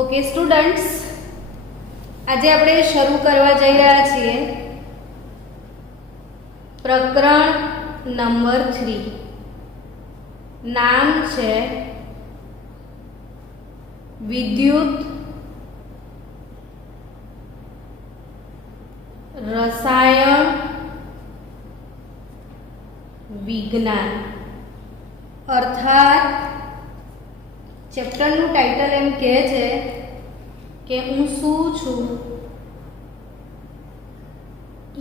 Okay students, આજે આપણે શરૂ કરવા જઈ રહ્યા છીએ પ્રકરણ નંબર 3. નામ છે વિદ્યુત રસાયણ વિજ્ઞાન. અર્થાત ચેપ્ટરનું ટાઇટલ એમ કહે છે કે હું શું છું?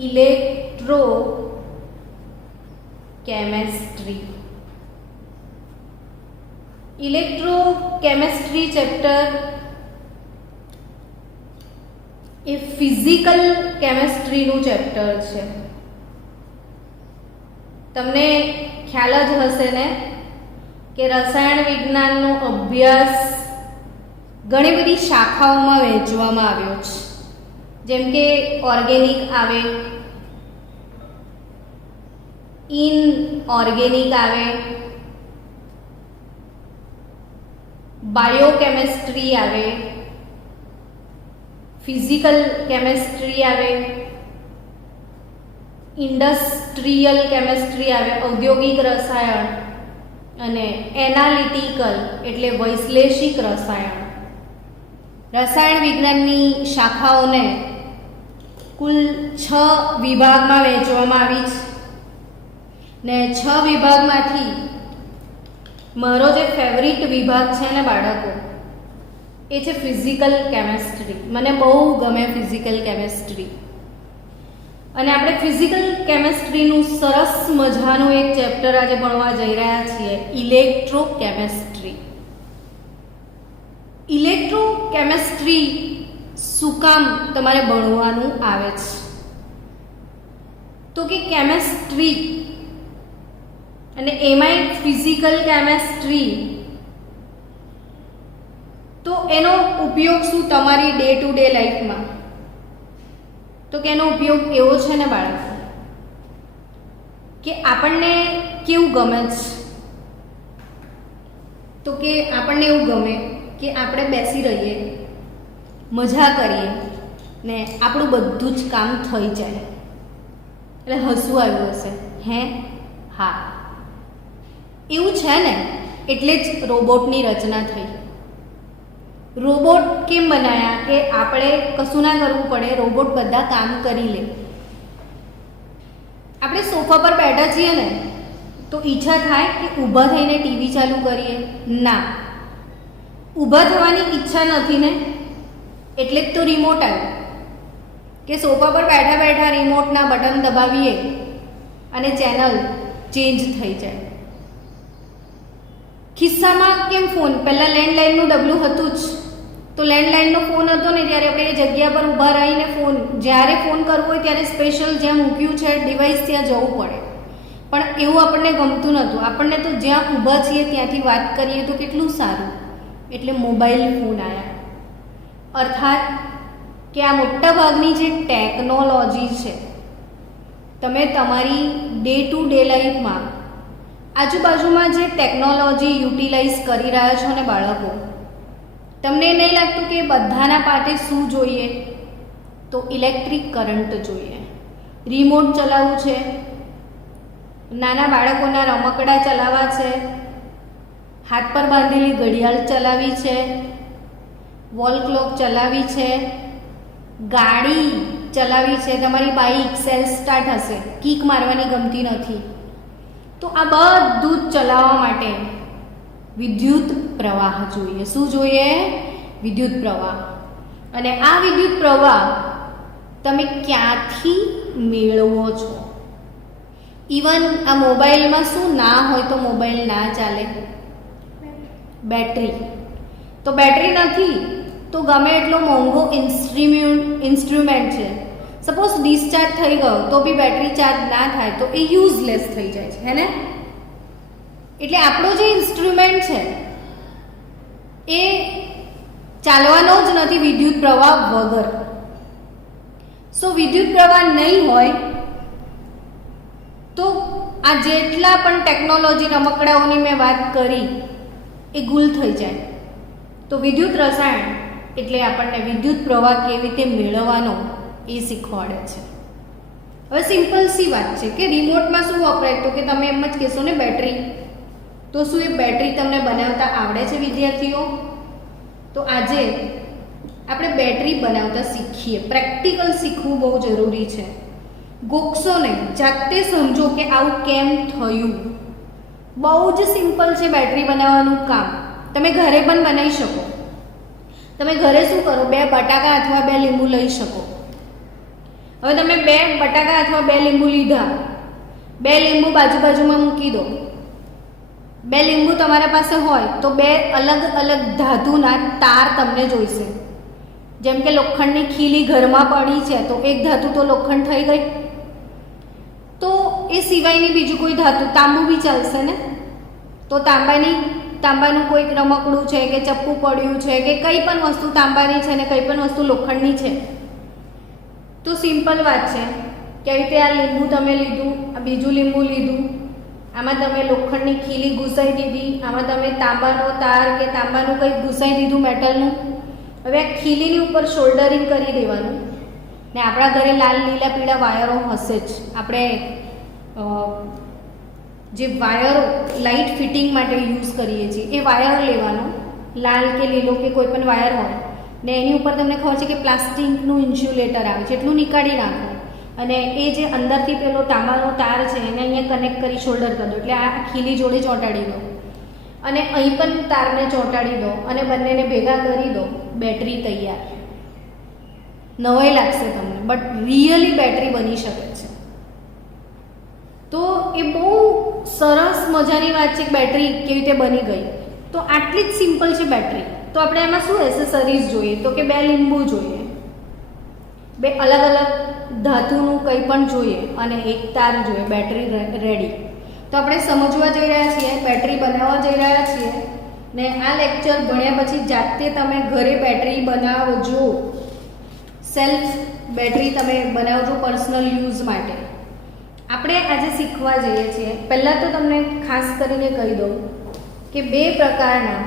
Electrochemistry. Electrochemistry chapter એ ફિઝિકલ કેમેસ્ટ્રીનું ચેપ્ટર છે. તમને ખ્યાલ જ હશે ને કે રસાયણ વિજ્ઞાનનો અભ્યાસ ઘણી બધી શાખાઓમાં વહેંચવામાં આવ્યો છે. જેમ કે ઓર્ગેનિક આવે, ઇનઓર્ગેનિક આવે, બાયોકેમેસ્ટ્રી આવે, ફિઝિકલ કેમેસ્ટ્રી આવે, ઇન્ડસ્ટ્રીયલ કેમેસ્ટ્રી આવે, ઔદ્યોગિક રસાયણ, અને એનાલિટિકલ એટલે વૈશ્લેષિક રસાયણ. રસાયણ વિજ્ઞાનની શાખાઓને કુલ 6 વિભાગમાં વહેંચવામાં આવી છે ને 6 વિભાગમાંથી મારો જે ફેવરિટ વિભાગ છે ને બાળકો, એ છે ફિઝિકલ કેમેસ્ટ્રી. મને બહુ ગમે ફિઝિકલ કેમેસ્ટ્રી. અને આપણે ફિઝિકલ કેમેસ્ટ્રીનું સરસ મજાનું એક ચેપ્ટર આજે ભણવા જઈ રહ્યા છીએ, ઇલેક્ટ્રો કેમેસ્ટ્રી. ઇલેક્ટ્રો કેમેસ્ટ્રી શું કામ તમારે ભણવાનું આવે છે? તો કે કેમેસ્ટ્રી અને એમાં ફિઝિકલ કેમેસ્ટ્રી, તો એનો ઉપયોગ શું તમારી ડે ટુ ડે લાઈફમાં? તો કે એનો ઉપયોગ એવો છે ને બાળકો કે આપણને કેવું ગમે છે? તો કે આપણને એવું ગમે કે આપણે બેસી રહીએ, મજા કરીએ ને આપણું બધું જ કામ થઈ જાય. એટલે હસવું આવ્યું હશે, હે? હા, એવું છે ને. એટલે જ રોબોટની રચના થઈ. રોબોટ કેમ બનાવ્યા? કે આપણે કશું ના કરવું પડે, રોબોટ બધા કામ કરી લે. આપણે સોફા પર બેઠા છીએ ને તો ઈચ્છા થાય કે ઊભા થઈને ટીવી ચાલુ કરીએ? ના, ઊભા થવાની ઈચ્છા નથી ને, એટલે જ તો રિમોટ આવ્યું કે સોફા પર બેઠા બેઠા રિમોટના બટન દબાવીએ અને ચેનલ ચેન્જ થઈ જાય. ખિસ્સામાં કેમ ફોન? પહેલાં લેન્ડલાઇનનું ડબલું હતું જ, તો લેન્ડલાઇનનો ફોન હતો ને ત્યારે આપણે એ જગ્યા પર ઊભા રહીને ફોન, જ્યારે ફોન કરવો હોય ત્યારે સ્પેશિયલ જ્યાં મૂક્યું છે ડિવાઇસ ત્યાં જવું પડે. પણ એવું આપણને ગમતું નહોતું. આપણને તો જ્યાં ઊભા છીએ ત્યાંથી વાત કરીએ તો કેટલું સારું. એટલે મોબાઈલ ફોન આવ્યા. અર્થાત કે આ મોટા ભાગની જે ટેકનોલોજી છે, તમે તમારી ડે ટુ ડે લાઈફમાં આજુબાજુમાં જે ટેકનોલોજી યુટિલાઇઝ કરી રહ્યા છો ને બાળકો, તમને નહીં લાગતું કે બધાના પાટે શું જોઈએ? તો ઇલેક્ટ્રિક કરંટ જોઈએ. રિમોટ ચલાવવું છે, નાના બાળકોના રમકડા ચલાવવા છે, હાથ પર બાંધેલી ઘડિયાળ ચલાવી છે, વોલ ક્લોક ચલાવી છે, ગાડી ચલાવી છે, તમારી બાઇક સેલ્ફ સ્ટાર્ટ હશે, કિક મારવાની ગમતી નથી, તો આ બધું જ ચલાવવા માટે વિદ્યુત પ્રવાહ જોઈએ. શું જોઈએ? વિદ્યુત પ્રવાહ. અને આ વિદ્યુત પ્રવાહ તમે ક્યાંથી મેળવો છો? ઇવન આ મોબાઈલમાં શું ના હોય તો મોબાઈલ ના ચાલે? બેટરી. તો બેટરી નથી તો ગમે એટલો મોંઘો ઇન્સ્ટ્રુમેન્ટ છે, સપોઝ ડિસ્ચાર્જ થઈ ગયો તો બી બેટરી ચાર્જ ના થાય તો એ યુઝલેસ થઈ જાય છે, હે ને? એટલે આપણો જે ઇન્સ્ટ્રુમેન્ટ છે એ ચાલવાનો જ નથી વિદ્યુત પ્રવાહ વગર. સો વિદ્યુત પ્રવાહ નહીં હોય તો આ જેટલા પણ ટેકનોલોજી રમકડાઓની મેં વાત કરી એ ગુલ થઈ જાય. તો વિદ્યુત રસાયણ એટલે આપણને વિદ્યુત પ્રવાહ કેવી રીતે મેળવવાનો એ શીખવાડે છે. હવે સિમ્પલ સી વાત છે કે રિમોટમાં શું વપરાય, તો કે તમે એમ જ કહેશો ને બેટરી. તો શું એ બેટરી તમને બનાવતા આવડે છે વિદ્યાર્થીઓ? તો આજે આપણે બેટરી બનાવતા શીખીએ. પ્રેક્ટિકલ શીખવું બહુ જરૂરી છે. ગોખશો નહીં, જાતે સમજો કે આવું કેમ થયું. બહુ જ સિમ્પલ છે બેટરી બનાવવાનું કામ. તમે ઘરે પણ બનાવી શકો. તમે ઘરે શું કરો, 2 બટાકા અથવા 2 લીંબુ લઈ શકો. હવે તમે 2 બટાકા અથવા 2 લીંબુ લીધા, 2 લીંબુ બાજુમાં મૂકી દો. 2 લીંબુ તમારા પાસે હોય તો 2 અલગ અલગ ધાતુના તાર તમને જોઈશે. જેમ કે લોખંડની ખીલી ઘરમાં પડી છે તો એક ધાતુ તો લોખંડ થઈ ગઈ. તો એ સિવાયની બીજું કોઈ ધાતુ, તાંબુ બી ચાલશે ને. તો તાંબાનું કોઈક રમકડું છે કે ચપ્પુ પડ્યું છે કે કંઈ પણ વસ્તુ તાંબાની છે ને કંઈ પણ વસ્તુ લોખંડની છે. તો સિમ્પલ વાત છે કે આવી રીતે આ લીંબુ તમે લીધું, આ બીજું લીંબુ લીધું, આમાં તમે લોખંડની ખીલી ઘૂસાઈ દીધી, આમાં તમે તાંબાનો તાર કે તાંબાનું કંઈક ઘૂસાઈ દીધું મેટલનું. હવે આ ખીલીની ઉપર શોલ્ડરિંગ કરી દેવાનું. ને આપણા ઘરે લાલ લીલા પીળા વાયરો હશે જ. આપણે જે વાયરો લાઇટ ફિટિંગ માટે યુઝ કરીએ છીએ એ વાયર લેવાનો, લાલ કે લીલો કે કોઈ પણ વાયર હોય ને એની ઉપર તમને ખબર છે કે પ્લાસ્ટિકનું ઇન્સ્યુલેટર આવે છે, એટલું નીકાળી નાખો અને એ જે અંદરથી પેલો તાંબાનો તાર છે એને અહીંયા કનેક્ટ કરી શોલ્ડર કરી દો. એટલે આ ખીલી જોડે ચોંટાડી દો અને અહીં પણ તારને ચોંટાડી દો અને બંનેને ભેગા કરી દો. બેટરી તૈયાર. નવાઈ લાગશે તમને, બટ રિયલી બેટરી બની શકે છે. તો એ બહુ સરસ મજાની વાત છે કે બેટરી કેવી રીતે બની ગઈ. તો આટલી જ સિમ્પલ છે બેટરી. તો આપણે એમાં શું એસેસરીઝ જોઈએ, તો કે 2 લીંબુ જોઈએ, 2 અલગ અલગ ધાતુનું કંઈ પણ જોઈએ અને 1 તાર જોઈએ. Battery ready. તો આપણે સમજવા જઈ રહ્યા છીએ, બેટરી બનાવવા જઈ રહ્યા છીએ ને આ લેક્ચર ભણ્યા પછી જાતે તમે ઘરે બેટરી બનાવજો. સેલ્ફ બેટરી તમે બનાવજો પર્સનલ યુઝ માટે. આપણે આજે શીખવા જઈએ છીએ. પહેલાં તો તમને ખાસ કરીને કહી દઉં કે 2 પ્રકારના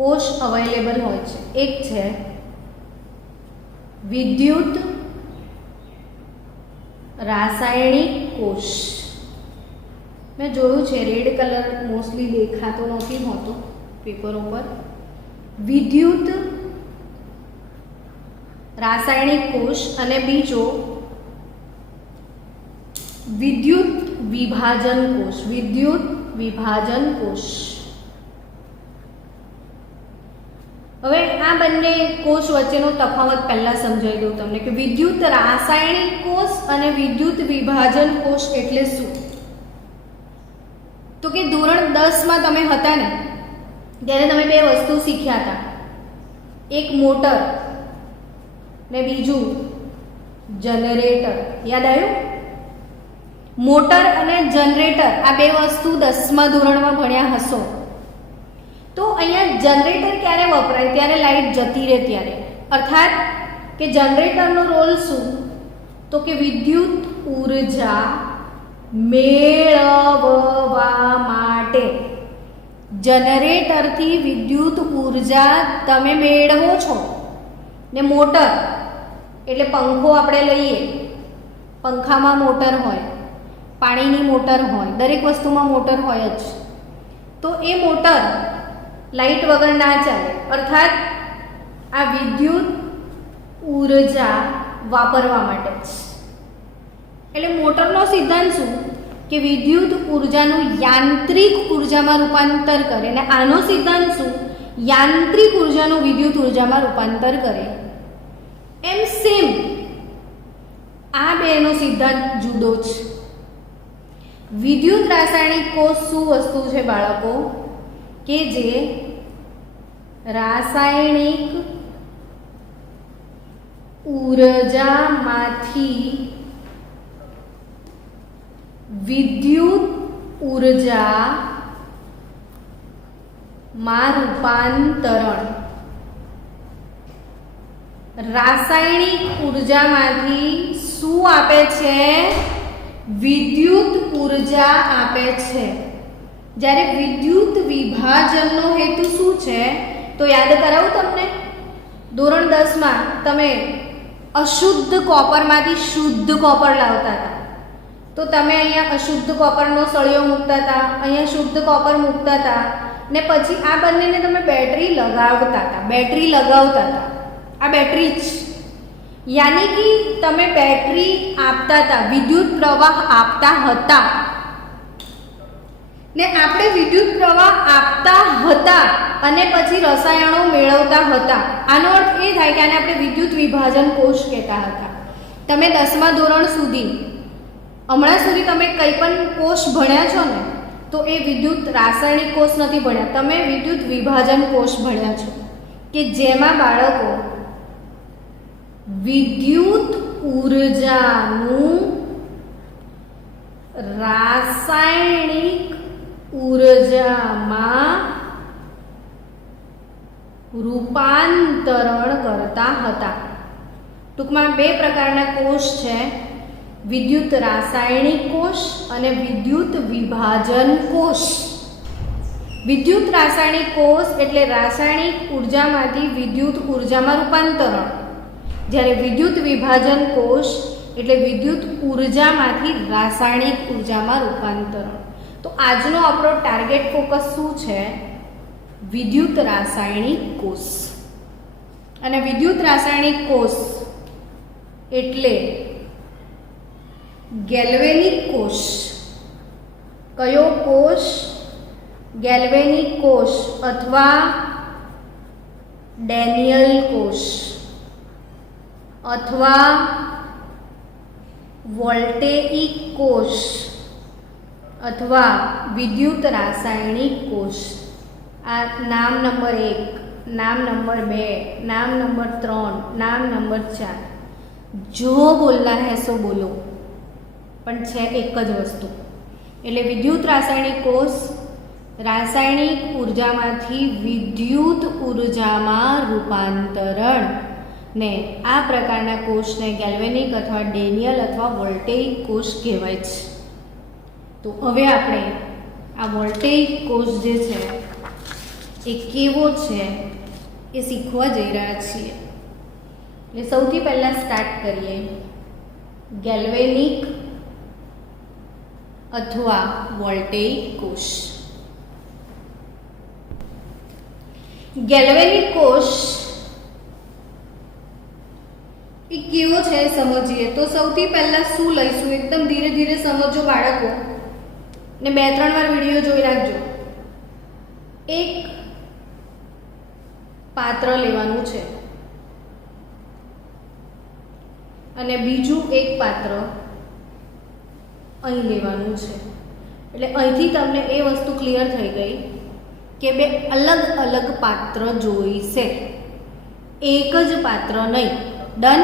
કોષ અવેલેબલ હોય છે. એક છે વિદ્યુત રાસાયણિક કોષ. મેં જોયું છે રેડ કલર મોસ્ટલી દેખાતો નથી હોતો પેપર ઉપર. વિદ્યુત રાસાયણિક કોષ અને બીજો વિદ્યુત વિભાજન કોષ. વિદ્યુત વિભાજન કોષ. હવે આ બંને કોષ વચ્ચેનો તફાવત પહેલા સમજાવી દઉં તમને કે વિદ્યુત રાસાયણિક કોષ અને વિદ્યુત વિભાજન કોષ એટલે શું. તો કે ધોરણ 10માં તમે હતા ને ત્યારે તમે 2 વસ્તુ શીખ્યા હતા. એક મોટર ને બીજું જનરેટર. યાદ આવ્યું? મોટર અને જનરેટર આ 2 વસ્તુ 10મા ધોરણમાં ભણ્યા હશો. તો અહીંયા જનરેટર ક્યારે વપરાય? ત્યારે લાઇટ જતી રહે ત્યારે. અર્થાત કે જનરેટરનો રોલ શું? તો કે વિદ્યુત ઉર્જા મેળવવા માટે. જનરેટરથી વિદ્યુત ઉર્જા તમે મેળવો છો. ને મોટર એટલે પંખો આપણે લઈએ, પંખામાં મોટર હોય, પાણીની મોટર હોય, દરેક વસ્તુમાં મોટર હોય જ. તો એ મોટર લાઇટ વગર ના ચાલે. અર્થાત આ વિદ્યુત ઉર્જા વાપરવા માટે જ. એટલે મોટરનો સિદ્ધાંત શું કે વિદ્યુત ઉર્જાનું યાંત્રિક ઉર્જામાં રૂપાંતર કરે અને આનો સિદ્ધાંત શું? યાંત્રિક ઉર્જાનું વિદ્યુત ઉર્જામાં રૂપાંતર કરે. એમ સેમ આ બેનો સિદ્ધાંત જુદો છે. વિદ્યુત રાસાયણિક કોષ શું વસ્તુ છે બાળકો? કે જે રાસાયણિક ઉર્જામાંથી વિદ્યુત ઉર્જામાં રૂપાંતરણ. રાસાયણિક ઉર્જામાંથી શું આપે છે? વિદ્યુત ઉર્જા આપે છે. જ્યારે વિદ્યુત વિભાજનનો હેતુ શું છે? તો યાદ કરાવું તમને ધોરણ 10માં તમે અશુદ્ધ કોપરમાંથી શુદ્ધ કોપર લાવતા હતા, તો તમે અહીંયા અશુદ્ધ કોપરનો સળિયો મૂકતા હતા, અહીંયા શુદ્ધ કોપર મૂકતા હતા ને પછી આ બંનેને તમે બેટરી લગાવતા હતા. આ બેટરી જ, યાની કે તમે બેટરી આપતા હતા, વિદ્યુત પ્રવાહ આપતા હતા ને આપણે વિદ્યુત પ્રવાહ આપતા હતા અને પછી રસાયણો મેળવતા હતા. આનો અર્થ એ થાય કે આને આપણે વિદ્યુત વિભાજન કોષ કહેતા હતા. તમે 10મા ધોરણ સુધી, હમણાં સુધી તમે કંઈ પણ કોષ ભણ્યા છો ને, તો એ વિદ્યુત રાસાયણિક કોષ નથી ભણ્યા, તમે વિદ્યુત વિભાજન કોષ ભણ્યા છો, કે જેમાં બાળકો વિદ્યુત ઉર્જાનું રાસાયણિક ઉર્જામાં રૂપાંતરણ કરતા હતા. ટૂંકમાં 2 પ્રકારના કોષ છે, વિદ્યુત રાસાયણિક કોષ અને વિદ્યુત વિભાજન કોષ. વિદ્યુત રાસાયણિક કોષ એટલે રાસાયણિક ઉર્જામાંથી વિદ્યુત ઉર્જામાં રૂપાંતરણ, જ્યારે વિદ્યુત વિભાજન કોષ એટલે વિદ્યુત ઉર્જામાંથી રાસાયણિક ઉર્જામાં રૂપાંતરણ. તો આજનો આપણો ટાર્ગેટ ફોકસ શું છે? વિદ્યુત રાસાયણિક કોષ. અને વિદ્યુત રાસાયણિક કોષ એટલે ગેલ્વેનિક કોષ. કયો કોષ? ગેલ્વેનિક કોષ અથવા ડેનિયલ કોષ અથવા વોલ્ટેઇક કોષ અથવા વિદ્યુત રાસાયણિક કોષ. આ નામ નંબર 1, નામ નંબર 2, નામ નંબર 3, નામ નંબર 4. જો બોલના હે સો બોલો, પણ છે એક જ વસ્તુ. એટલે વિદ્યુત રાસાયણિક કોષ રાસાયણિક ઉર્જામાંથી વિદ્યુત ઉર્જામાં રૂપાંતરણ ને આ પ્રકારના કોષને ગેલ્વેનિક અથવા ડેનિયલ અથવા વોલ્ટેઇક કોષ કહેવાય છે. તો હવે આપણે આ વોલ્ટેઇક કોષ જે છે એ કેવો છે એ શીખવા જઈ રહ્યા છીએ. એટલે સૌથી પહેલાં સ્ટાર્ટ કરીએ ગેલ્વેનિક અથવા વોલ્ટેઇક કોષ. ગેલ્વેનિક કોષ એ કેવો છે સમજીએ. તો સૌથી પહેલા શું લઈશું, એકદમ ધીરે ધીરે સમજો બાળકો, ને 2-3 વાર વિડીયો જોઈ રાખજો. એક પાત્ર લેવાનું છે અને બીજું એક પાત્ર અહીં લેવાનું છે. એટલે અહીંથી તમને એ વસ્તુ ક્લિયર થઈ ગઈ કે 2 અલગ અલગ પાત્ર જોઈશે, એક જ પાત્ર નહીં. ડન.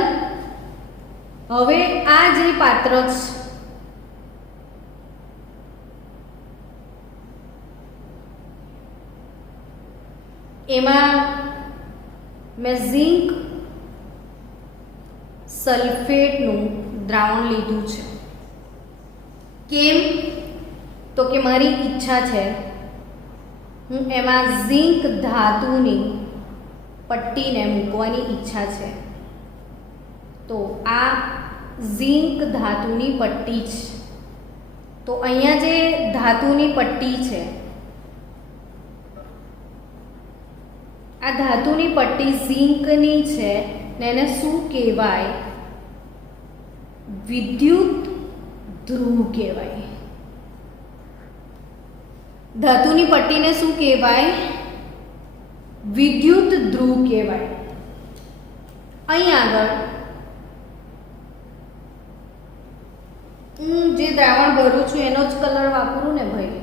હવે આ જે પાત્ર છે એમાં મેં ઝિંક સલ્ફેટનું દ્રાવણ લીધું છે. કેમ? તો કે મારી ઈચ્છા છે હું એમાં ઝિંક ધાતુની પટ્ટીને મૂકવાની ઈચ્છા છે. તો આ ઝિંક ધાતુની પટ્ટી છે. તો અહીંયા જે ધાતુની પટ્ટી છે, આ ધાતુની પટ્ટી ઝિંકની છે ને એને શું કહેવાય? વિદ્યુત ધ્રુવ કહેવાય. ધાતુની પટ્ટીને શું કહેવાય? વિદ્યુત ધ્રુવ કહેવાય. અહીં આગળ હું જે દ્રાવણ ભરું છું એનો જ કલર વાપરું ને ભાઈ.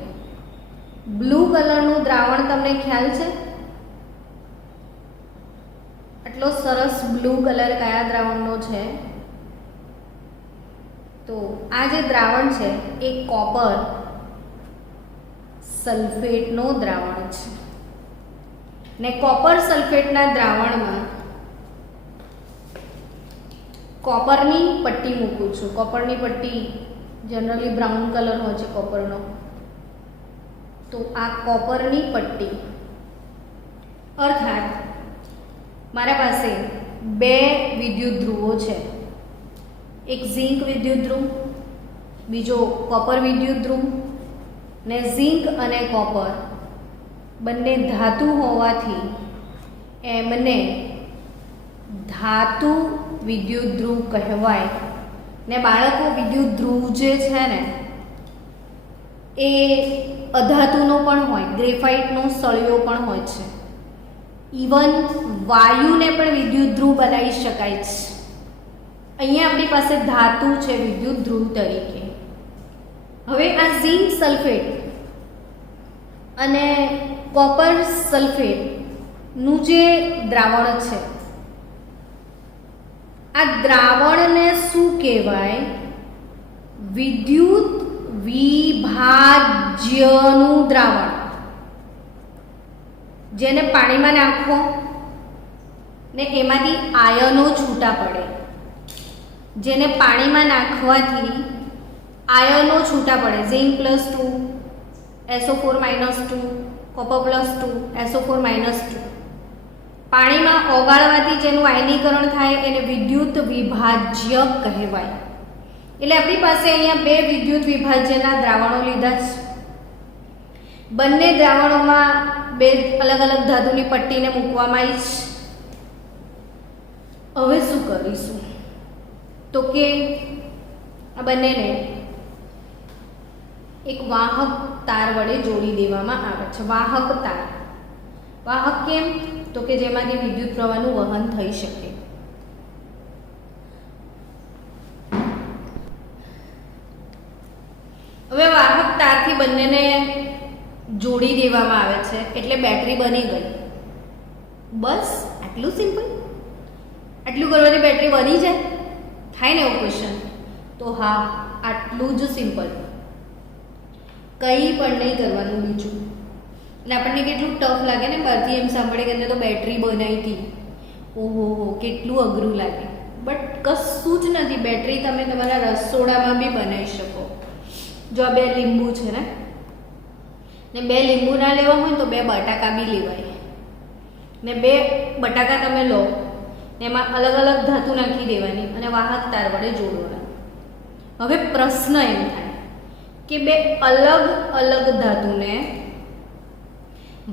બ્લુ કલરનું દ્રાવણ તમને ખ્યાલ છે? આટલો સરસ બ્લુ કલર કયા દ્રાવણનો છે? તો આ જે દ્રાવણ છે એ કોપર સલ્ફેટનો દ્રાવણ છે. ને કોપર સલ્ફેટના દ્રાવણમાં કોપરની પટ્ટી મૂકું છું. કોપરની પટ્ટી જનરલી બ્રાઉન કલર હોય છે કોપરનો. તો આ કોપરની પટ્ટી અર્થાત મારા પાસે બે વિદ્યુત ધ્રુવો છે, એક ઝિંક વિદ્યુત ધ્રુવ, બીજો કોપર વિદ્યુત ધ્રુવ. ને ઝિંક અને કોપર બંને ધાતુ હોવાથી એમને ધાતુ વિદ્યુત ધ્રુવ કહેવાય. ને બાળકો વિદ્યુત ધ્રુવ જે છે ને એ અધાતુનો પણ હોય, ગ્રેફાઇટનો સળિયો પણ હોય છે. ઇવન વાયુને પણ વિદ્યુત ધ્રુવ બનાવી શકાય છે. અહીંયા આપણી પાસે ધાતુ છે વિદ્યુત ધ્રુવ તરીકે. હવે આ ઝિંક સલ્ફેટ અને કોપર સલ્ફેટનું જે દ્રાવણ છે, આ દ્રાવણને શું કહેવાય? વિદ્યુત વિભાજ્યનું દ્રાવણ. જેને પાણીમાં નાખો ને એમાંથી આયનો છૂટા પડે, જેને પાણીમાં નાખવાથી આયનો છૂટા પડે. Zinc +2 SO4 -2, copper +2 SO4 -2. પાણીમાં ઓગાળવાથી જેનું આયનીકરણ થાય એને વિદ્યુત વિભાજ્ય કહેવાય. એટલે આપણી પાસે અહીંયા બે વિદ્યુત વિભાજ્યના દ્રાવણો લીધા છે. બંને દ્રાવણોમાં બે અલગ અલગ ધાતુની પટ્ટીને મૂકવામાં આવી છે. હવે શું કરીશું તો કે આ બંનેને એક વાહક તાર વડે જોડી દેવામાં આવે છે. વાહક તાર. વાહક કેમ? તો કે જેમાંથી વિદ્યુત પ્રવાહનું વહન થઈ શકે. હવે વાહક તારથી બંનેને જોડી દેવામાં આવે છે એટલે બેટરી બની ગઈ. બસ આટલું સિમ્પલ. આટલું કરવાથી બેટરી બની જાય? થાય ને એવો ક્વેશ્ચન? તો હા, આટલું જ સિમ્પલ. કંઈ પણ નહીં કરવાનું બીજું. અને આપણને કેટલું ટફ લાગે ને, બહારથી એમ સાંભળે કે તો બેટરી બનાવી હતી, ઓહો હો કેટલું અઘરું લાગે. બટ કશું જ નથી. બેટરી તમે તમારા રસોડામાં બી બનાવી શકો. જો આ બે લીંબુ છે ને બે લીંબુ ના લેવા હોય તો બે બટાકા બી લેવાય. ને બે બટાકા તમે લો ને એમાં અલગ અલગ ધાતુ નાખી દેવાની અને વાહક તાર વડે જોડવાના. હવે પ્રશ્ન એમ થાય કે બે અલગ અલગ ધાતુને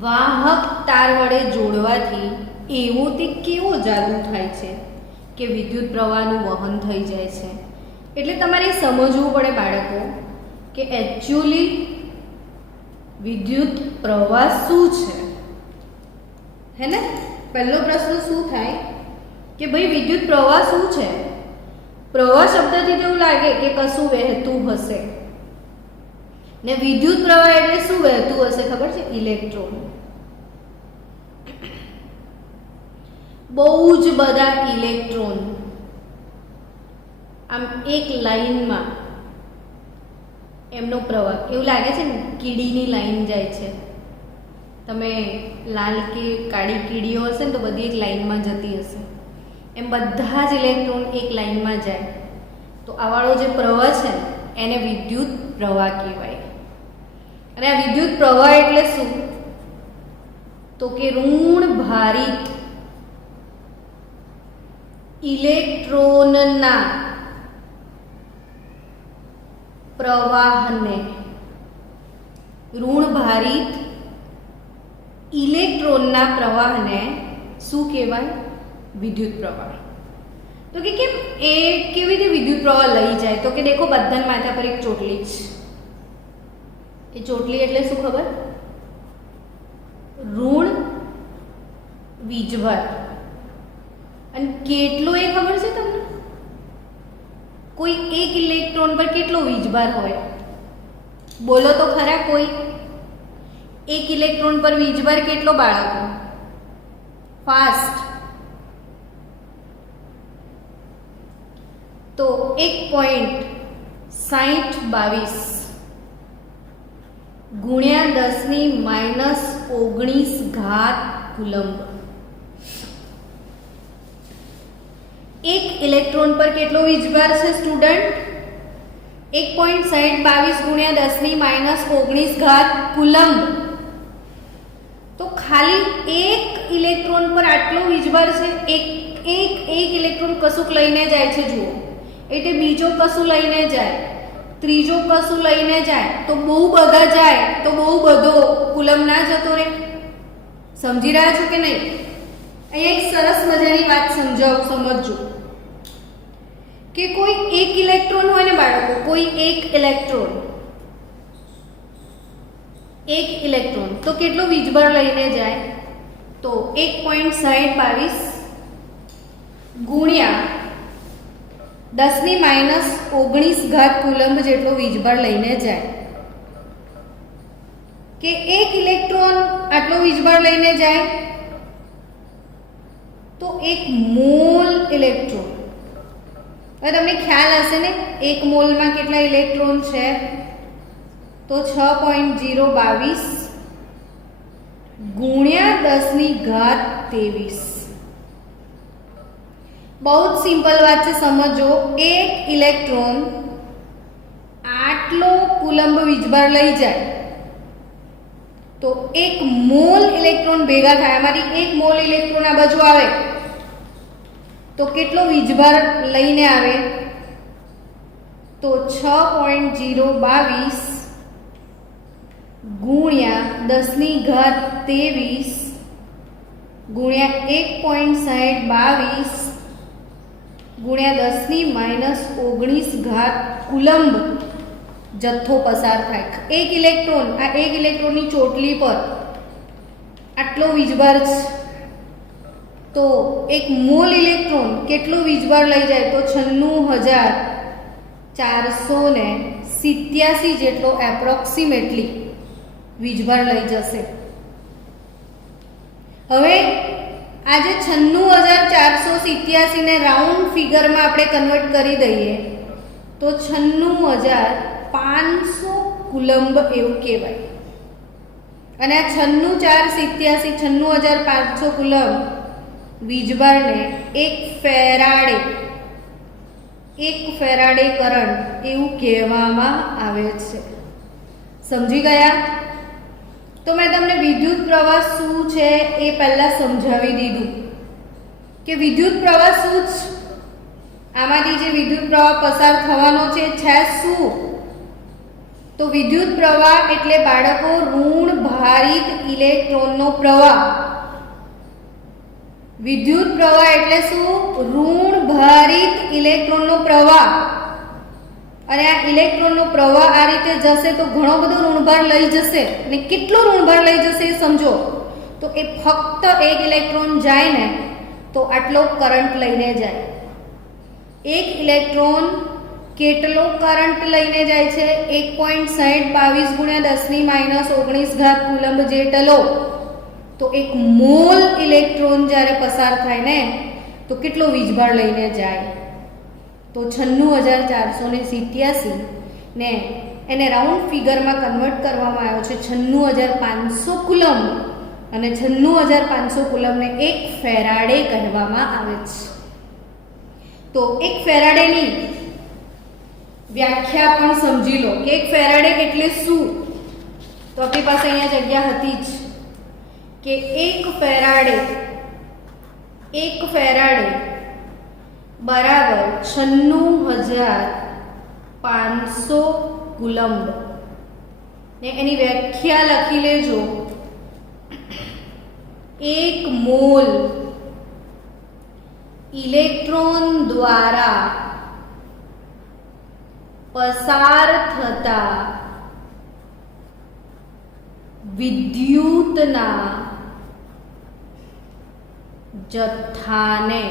વાહક તાર વડે જોડવાથી એવો તે કેવો જાદુ થાય છે કે વિદ્યુત પ્રવાહનું વહન થઈ જાય છે. એટલે તમારે સમજવું પડે બાળકો કે એકચ્યુઅલી વિદ્યુત પ્રવાહ શું છે. હે ને? પહેલો પ્રશ્ન શું થાય કે ભાઈ વિદ્યુત પ્રવાહ શું છે? પ્રવાહ શબ્દથી તો એવું લાગે કે કશું વહેતું હશે. ને વિદ્યુત પ્રવાહ એટલે શું વહેતું હશે ખબર છે? ઇલેક્ટ્રોન. બહુ જ બધા ઇલેક્ટ્રોન આમ એક લાઈનમાં એમનો પ્રવાહ એવું લાગે છે ને કીડીની લાઈન જાય છે. તમે લાલ કે કાળી કીડીઓ હશે ને તો બધી એક લાઈનમાં જતી હશે. એમ બધા જ ઇલેક્ટ્રોન એક લાઈનમાં જાય. તો આ વાળો જે પ્રવાહ છે ને એને વિદ્યુત પ્રવાહ કહેવાય. અને આ વિદ્યુત પ્રવાહ એટલે શું? તો કે ઋણ ભારિત ઇલેક્ટ્રોનના પ્રવાહને, ઋણ ભારિત ઇલેક્ટ્રોનના પ્રવાહને શું કહેવાય? વિદ્યુત પ્રવાહ. તો કે કેમ એ કેવી રીતે વિદ્યુત પ્રવાહ લઈ જાય? તો કે દેખો બધાના માથા પર એક ચોટલી છે. એ ચોટલી એટલે શું ખબર? ઋણ વીજભાર. અને કેટલો એ ખબર છે તમને? કોઈ એક ઇલેક્ટ્રોન પર કેટલો વીજભાર હોય? બોલો તો ખરા કોઈ. એક ઇલેક્ટ્રોન પર વીજભાર કેટલો બાળકો? ફાસ્ટ. તો 1.6022 ગુણ્યા 10⁻⁻19 કુલંબ. એક ઇલેક્ટ્રોન પર કેટલો વીજભાર છે સ્ટુડન્ટ? 1.6022 ગુણ્યા 10⁻⁻19 કુલંબ. તો ખાલી એક ઇલેક્ટ્રોન પર આટલો વીજભાર છે, એક ઇલેક્ટ્રોન કશુંક લઈને જાય છે, જુઓ, એટલે બીજો કશું લઈને જાય, ત્રીજો કશું લઈને જાય, તો બહુ બધા જાય તો બહુ બધો કુલમ ના જતો રહે. સમજી રહ્યા છો કે નહીં? અહીંયા એક સરસ મજાની વાત સમજજો કે કોઈ એક ઇલેક્ટ્રોન હોય ને બાળકો, કોઈ એક ઇલેક્ટ્રોન તો કેટલો વીજભાર લઈને જાય? તો 1.6022 ગુણ્યા 10⁻⁹ કુલંબ જેટલો વીજભાર લઈને જાય. કે એક ઇલેક્ટ્રોન આટલો વીજભાર લઈને જાય તો એક મોલ ઇલેક્ટ્રોન, હવે તમને ખ્યાલ હશે ને એક મોલમાં કેટલા ઇલેક્ટ્રોન છે? તો 6.022 ગુણ્યા 10⁻23. બહુ જ સિમ્પલ વાત છે, સમજો. એક ઇલેક્ટ્રોન આટલો કુલંબ વીજભાર લઈ જાય તો એક મોલ ઇલેક્ટ્રોન ભેગા થાય. અમારી એક મોલ ઇલેક્ટ્રોન આ બાજુ આવે તો કેટલો વીજભાર લઈને આવે? તો 6.022 ગુણ્યા 10⁻23 ગુણ્યા 1.6022 ગુણ્યા 10⁻⁹ કુલંબ જથ્થો પસાર થાય. એક ઇલેક્ટ્રોન, આ એક ઇલેક્ટ્રોનની ચોટલી પર આટલો વીજભાર છે, તો એક મોલ ઇલેક્ટ્રોન કેટલો વીજભાર લઈ જાય? તો 96,487 જેટલો એપ્રોક્સિમેટલી વીજભાર લઈ જશે. હવે આજે 96,487 ને રાઉન્ડ ફિગરમાં આપણે કન્વર્ટ કરી દઈએ તો 96,500 કુલંબ એવું કહેવાય. અને આ 96,500 કુલંબ વીજભારને એક ફેરાડે કરંટ એવું કહેવામાં આવે છે. સમજી ગયા? તો મેં તમને વિદ્યુત પ્રવાહ શું છે એ પહેલા સમજાવી દીધું કે વિદ્યુત પ્રવાહ શું છે. આમાંથી જે વિદ્યુત પ્રવાહ પસાર થવાનો છે શું? તો વિદ્યુત પ્રવાહ એટલે બાળકો ઋણ ભારિત ઇલેક્ટ્રોનનો પ્રવાહ. વિદ્યુત પ્રવાહ એટલે શું? ઋણ ભારિત ઇલેક્ટ્રોનનો પ્રવાહ. અને આ ઇલેક્ટ્રોનનો પ્રવાહ આ રીતે જશે તો ઘણો બધો ઋણભાર લઈ જશે. અને કેટલો ઋણભાર લઈ જશે એ સમજો. તો એ ફક્ત એક ઇલેક્ટ્રોન જાય ને તો આટલો કરંટ લઈને જાય. એક ઇલેક્ટ્રોન કેટલો કરંટ લઈને જાય છે? 1.6022 ગુણ્યા 10⁻⁹ કુલંબ જેટલો. તો એક મોલ ઇલેક્ટ્રોન જ્યારે પસાર થાય ને તો કેટલો વીજભાર લઈને જાય? તો 96,487 ને એને રાઉન્ડ ફિગરમાં કન્વર્ટ કરવામાં આવ્યો છે 96,500 કુલંબ. અને 96,500 કુલંબને એક ફેરાડે કહેવામાં આવે છે. તો એક ફેરાડેની વ્યાખ્યા પણ સમજી લો કે એક ફેરાડે એટલે શું. તો આપણી પાસે અહીંયા જગ્યા હતી જ કે એક ફેરાડે બરાબર 96,500 કુલંબ. ને એની વ્યાખ્યા લખી લેજો. એક મોલ ઇલેક્ટ્રોન દ્વારા પસાર થતા વિદ્યુતના જથ્થાને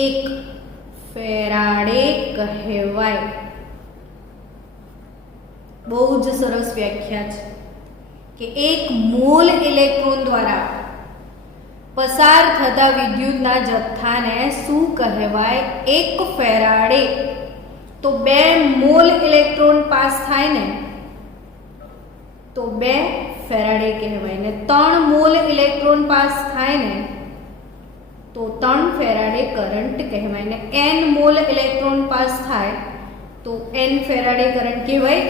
એક ફેરાડે કહેવાય. બહુ જ સરસ વ્યાખ્યા છે કે એક મોલ ઇલેક્ટ્રોન દ્વારા પસાર થતા વિદ્યુતના જથ્થાને શું કહેવાય? એક ફેરાડે. તો 2 મોલ ઇલેક્ટ્રોન પાસ થાય ને તો 2 ફેરાડે કહેવાય. ને 3 મોલ ઇલેક્ટ્રોન પાસ થાય ને તો 3 ફેરાડે કરંટ કહેવાય. ને n મોલ ઇલેક્ટ્રોન પાસ થાય તો n ફેરાડે કરંટ કહેવાય.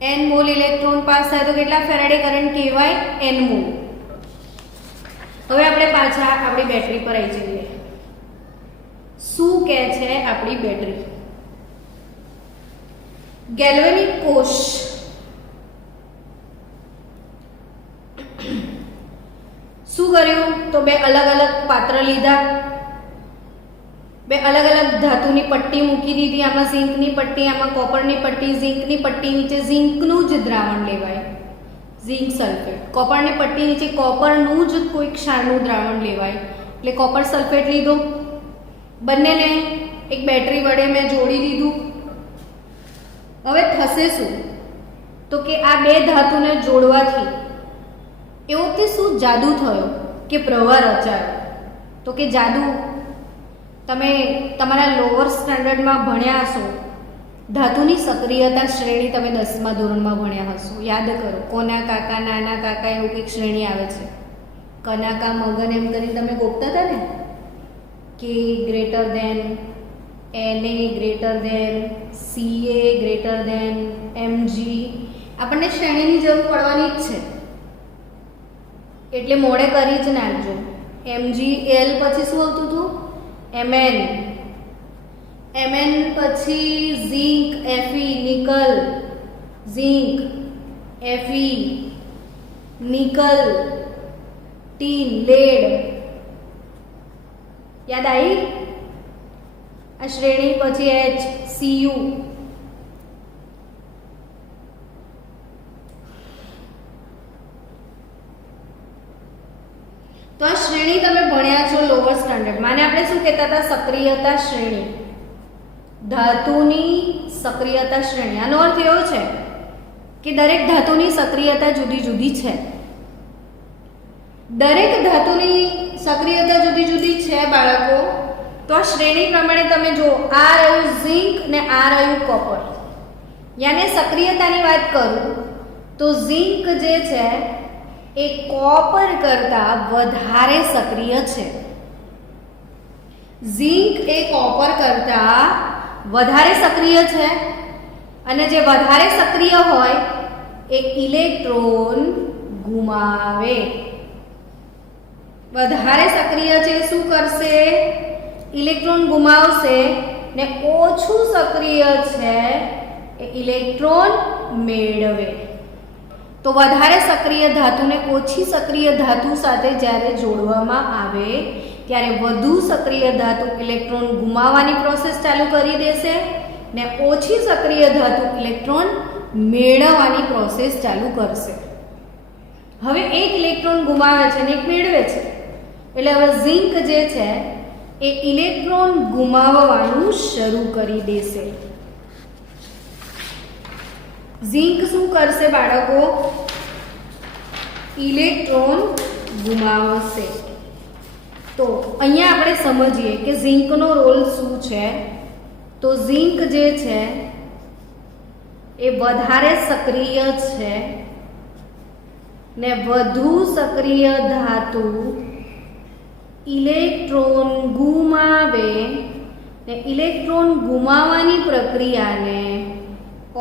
n મોલ ઇલેક્ટ્રોન પાસ થાય તો કેટલા ફેરાડે કરંટ કહેવાય? n mall. હવે આપણે પાછા આપણી બેટરી પર આવી જઈએ. શું કહે છે આપણી બેટરી? ગેલ્વેનિક કોષ શું કર્યું? તો બે અલગ અલગ પાત્ર લીધા, બે અલગ અલગ ધાતુની પટ્ટી મૂકી દીધી. આમાં ઝીંકની પટ્ટી, આમાં કોપરની પટ્ટી. ઝીંકની પટ્ટી નીચે ઝીંકનું જ દ્રાવણ લેવાય, ઝીંક સલ્ફેટ. કોપરની પટ્ટી નીચે કોપરનું જ કોઈ ક્ષારનું દ્રાવણ લેવાય, એટલે કોપર સલ્ફેટ લીધો. બંનેને એક બેટરી વડે મેં જોડી દીધું. હવે થશે શું? તો કે આ બે ધાતુને જોડવાથી એવો તે શું જાદુ થયો કે પ્રવાહ રચાયો? તો કે જાદુ તમે તમારા લોઅર સ્ટાન્ડર્ડમાં ભણ્યા હશો. ધાતુની સક્રિયતા શ્રેણી તમે 10મા ધોરણમાં ભણ્યા હશો. યાદ કરો, કોના કાકા, નાના કાકા, એવું કંઈક શ્રેણી આવે છે. કનાકા, મગન એમ કરીને તમે ગોખતા હતા ને, કે greater than, Na greater than, Ca greater than, Mg. આપણને શ્રેણીની જરૂર પડવાની જ છે, એટલે મોડે કરી જ નાખજો. MgL પછી શું આવતું હતું? Mn. Mn પછી ઝીંક, Fe નિકલ, ઝીંક, Fe નિકલ, ટીન, લેડ. યાદ આવી? આ શ્રેણી પછી H, Cu. તો આ શ્રેણી તમે ભણ્યા છો લોઅર સ્ટાન્ડર્ડમાં. આને આપણે શું કહેતા હતા? સક્રિયતા શ્રેણી, ધાતુની સક્રિયતા શ્રેણી. આનો અર્થ એવો છે કે દરેક ધાતુની સક્રિયતા જુદી જુદી છે. દરેક ધાતુની સક્રિયતા જુદી જુદી છે બાળકો. તો આ શ્રેણી પ્રમાણે તમે જો, આ રહ્યું ઝીંક ને આ રહ્યું કોપર. યાને સક્રિયતાની વાત કરું તો ઝીંક જે છે એ કોપર કરતા વધારે સક્રિય છે. ઝીંક એ કોપર કરતા વધારે સક્રિય છે, અને જે વધારે સક્રિય હોય એ ઇલેક્ટ્રોન ગુમાવે. વધારે સક્રિય છે શું કરશે? ઇલેક્ટ્રોન ગુમાવશે. ને ઓછું સક્રિય છે એ ઇલેક્ટ્રોન મેળવે. તો વધારે સક્રિય ધાતુને ઓછી સક્રિય ધાતુ સાથે જ્યારે જોડવામાં આવે ત્યારે વધુ સક્રિય ધાતુ ઇલેક્ટ્રોન ગુમાવવાની પ્રોસેસ ચાલુ કરી દેશે, ને ઓછી સક્રિય ધાતુ ઇલેક્ટ્રોન મેળવવાની પ્રોસેસ ચાલુ કરશે. હવે એક ઇલેક્ટ્રોન ગુમાવે છે ને એક મેળવે છે, એટલે હવે ઝીંક જે છે એ ઇલેક્ટ્રોન ગુમાવવાનું શરૂ કરી દેશે. ઝીંક શું કરશે બાળકો? ઇલેક્ટ્રોન ગુમાવશે. તો અહીંયા આપણે સમજીએ કે ઝીંકનો રોલ શું છે. તો ઝીંક જે છે એ વધારે સક્રિય છે, ને વધુ સક્રિય ધાતુ ઇલેક્ટ્રોન ગુમાવે, ને ઇલેક્ટ્રોન ગુમાવવાની પ્રક્રિયાને